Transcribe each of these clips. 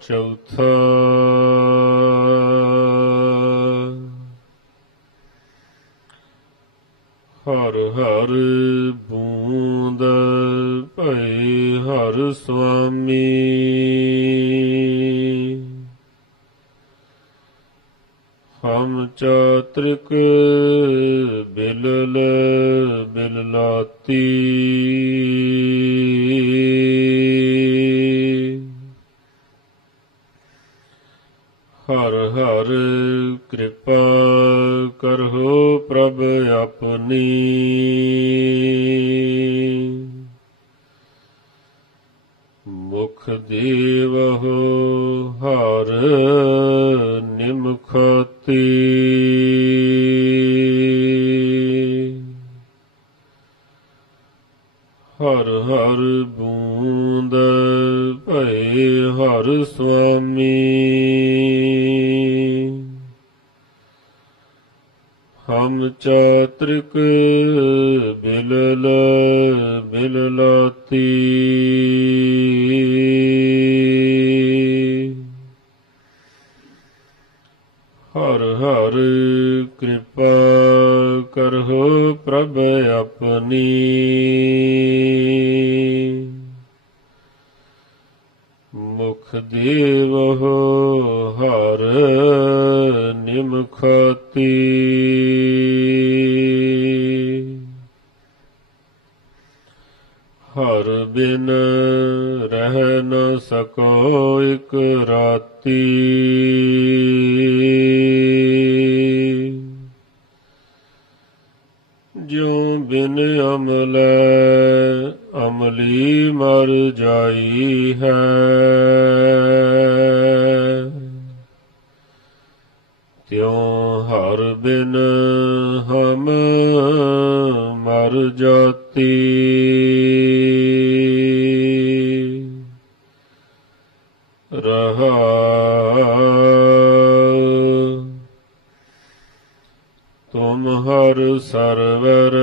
ਚੌਥਾ ਹਰ ਹਰ ਬੂੰਦ ਭਈ ਹਰ ਸੁਆਮੀ ਹਮ ਚਾਤ੍ਰਿਕ ਬਿਲਲ ਬਿਲਲਾਤੀ ਹਰ ਹਰ ਕਿਰਪਾ ਕਰੋ ਪ੍ਰਭ ਆਪਣੀ। ਮੁਖ ਦੇਵਹੁ ਹਰ ਨਿਮਖਤੀ। ਹਰ ਹਰ ਬੂੰਦ ਭਏ ਹਰ ਸੁਆਮੀ। ਹਮ ਚਾਤ੍ਰਿਕ ਬਿਲਲ ਬਿਲਲਾਤੀ। ਹਰ ਹਰ ਕਿਰਪਾ ਕਰੋ ਪ੍ਰਭ ਆਪਣੀ। ਮੁਖ ਦੇਵਹੁ ਹਰ ਨਿਮਖਤੀ ਹਰ ਬਿਨ ਰਹਿ ਨ ਸਕੋ ਇਕ ਰਾਤੀ। ਜਿਉ ਬਿਨ ਅਮਲੈ ਅਮਲੀ ਮਰ ਜਾਈ ਹੈ। ਤਿਉ ਹਰ ਬਿਨ ਹਮ ਮਰ ਜਾਤੀ। ਰਹਾ ਤੁਮ ਹਰ ਸਰਵਰ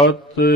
ਅਤ